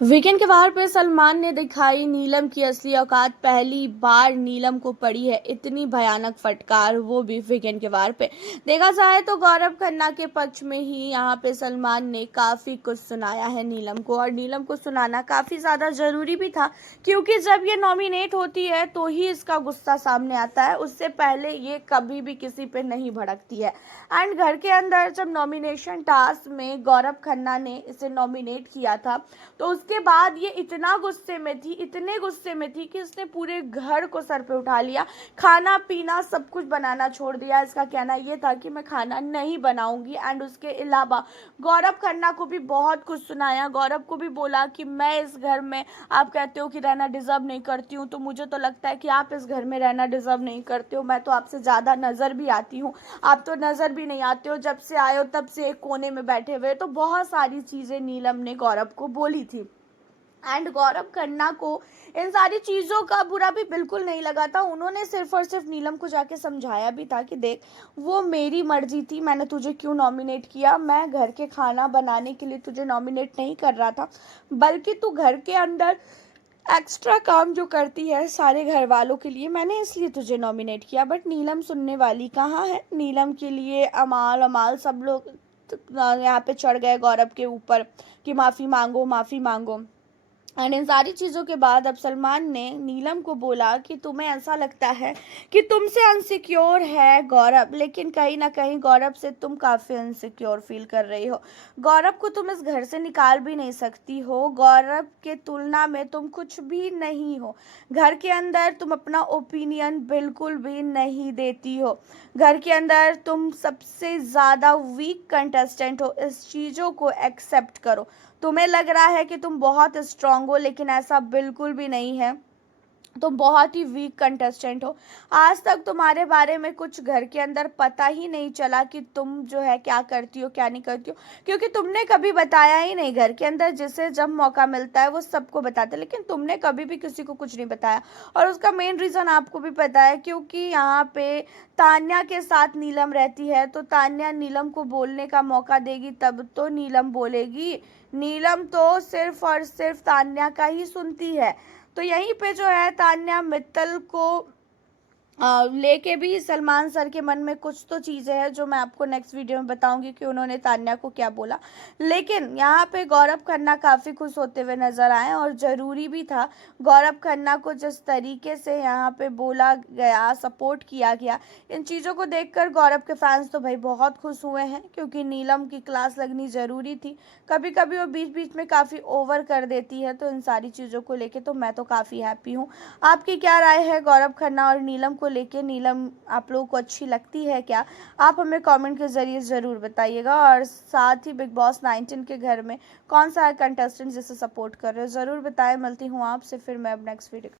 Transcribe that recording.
Weekend के वार पे सलमान ने दिखाई नीलम की असली औकात। पहली बार नीलम को पड़ी है इतनी भयानक फटकार, वो भी वीकेंड के वार पे। देखा जाए तो गौरव खन्ना के पक्ष में ही यहाँ पे सलमान ने काफ़ी कुछ सुनाया है नीलम को, और नीलम को सुनाना काफ़ी ज़्यादा ज़रूरी भी था, क्योंकि जब ये नॉमिनेट होती है तो ही इसका गुस्सा सामने आता है। उससे पहले ये कभी भी किसी पे नहीं भड़कती है। एंड घर के अंदर जब नॉमिनेशन टास्क में गौरव खन्ना ने इसे नॉमिनेट किया था, तो उसके बाद ये इतना गुस्से में थी, इतने गुस्से में थी कि उसने पूरे घर को सर पे उठा लिया, खाना पीना सब कुछ बनाना छोड़ दिया। इसका कहना ये था कि मैं खाना नहीं बनाऊंगी। एंड उसके अलावा गौरव खन्ना को भी बहुत कुछ सुनाया। गौरव को भी बोला कि मैं इस घर में, आप कहते हो कि रहना डिजर्व नहीं करती हूँ, तो मुझे तो लगता है कि आप इस घर में रहना डिजर्व नहीं करते हो। मैं तो आपसे ज़्यादा नज़र भी आती हूँ, आप तो नज़र भी नहीं आते हो, जब से आए हो तब से एक कोने में बैठे हुए। तो बहुत सारी चीज़ें नीलम ने गौरव को बोली थी। एंड गौरव खन्ना को इन सारी चीज़ों का बुरा भी बिल्कुल नहीं लगा था। उन्होंने सिर्फ और सिर्फ नीलम को जाके समझाया भी था कि देख, वो मेरी मर्जी थी, मैंने तुझे क्यों नॉमिनेट किया। मैं घर के खाना बनाने के लिए तुझे नॉमिनेट नहीं कर रहा था, बल्कि तू घर के अंदर एक्स्ट्रा काम जो करती है सारे घर वालों के लिए, मैंने इसलिए तुझे नॉमिनेट किया। बट नीलम सुनने वाली कहाँ है। नीलम के लिए अमाल अमाल सब लोग यहाँ पे चढ़ गए गौरव के ऊपर कि माफ़ी मांगो माफ़ी मांगो। एंड इन सारी चीज़ों के बाद अब सलमान ने नीलम को बोला कि तुम्हें ऐसा लगता है कि तुमसे अनसिक्योर है गौरव, लेकिन कहीं ना कहीं गौरव से तुम काफ़ी अनसिक्योर फील कर रही हो। गौरव को तुम इस घर से निकाल भी नहीं सकती हो। गौरव के तुलना में तुम कुछ भी नहीं हो। घर के अंदर तुम अपना ओपिनियन बिल्कुल भी नहीं देती हो। घर के अंदर तुम सबसे ज़्यादा वीक कंटेस्टेंट हो। इस चीज़ों को एक्सेप्ट करो। तुम्हें लग रहा है कि तुम बहुत स्ट्रांग हो, लेकिन ऐसा बिल्कुल भी नहीं है। तुम बहुत ही वीक कंटेस्टेंट हो। आज तक तुम्हारे बारे में कुछ घर के अंदर पता ही नहीं चला कि तुम जो है क्या करती हो क्या नहीं करती हो, क्योंकि तुमने कभी बताया ही नहीं। घर के अंदर जिसे जब मौका मिलता है वो सबको बताते, लेकिन तुमने कभी भी किसी को कुछ नहीं बताया। और उसका मेन रीज़न आपको भी पता है, क्योंकि यहाँ पे तान्या के साथ नीलम रहती है, तो तान्या नीलम को बोलने का मौका देगी तब तो नीलम बोलेगी। नीलम तो सिर्फ और सिर्फ तान्या का ही सुनती है। तो यहीं पे जो है तान्या मित्तल को लेके भी सलमान सर के मन में कुछ तो चीज़ें हैं जो मैं आपको नेक्स्ट वीडियो में बताऊंगी कि उन्होंने तान्या को क्या बोला। लेकिन यहाँ पे गौरव खन्ना काफ़ी खुश होते हुए नजर आए, और ज़रूरी भी था। गौरव खन्ना को जिस तरीके से यहाँ पे बोला गया, सपोर्ट किया गया, इन चीज़ों को देखकर गौरव के फैंस तो भाई बहुत खुश हुए हैं, क्योंकि नीलम की क्लास लगनी ज़रूरी थी। कभी कभी वो बीच बीच में काफ़ी ओवर कर देती है, तो इन सारी चीज़ों को लेके तो मैं तो काफ़ी हैप्पी हूँ। आपकी क्या राय है गौरव खन्ना और नीलम को लेके? नीलम आप लोगों को अच्छी लगती है क्या? आप हमें कमेंट के ज़रिए ज़रूर बताइएगा। और साथ ही बिग बॉस 19 के घर में कौन सा कंटेस्टेंट जिसे सपोर्ट कर रहे हो ज़रूर बताएं। मिलती हूँ आपसे फिर मैं अब नेक्स्ट वीडियो।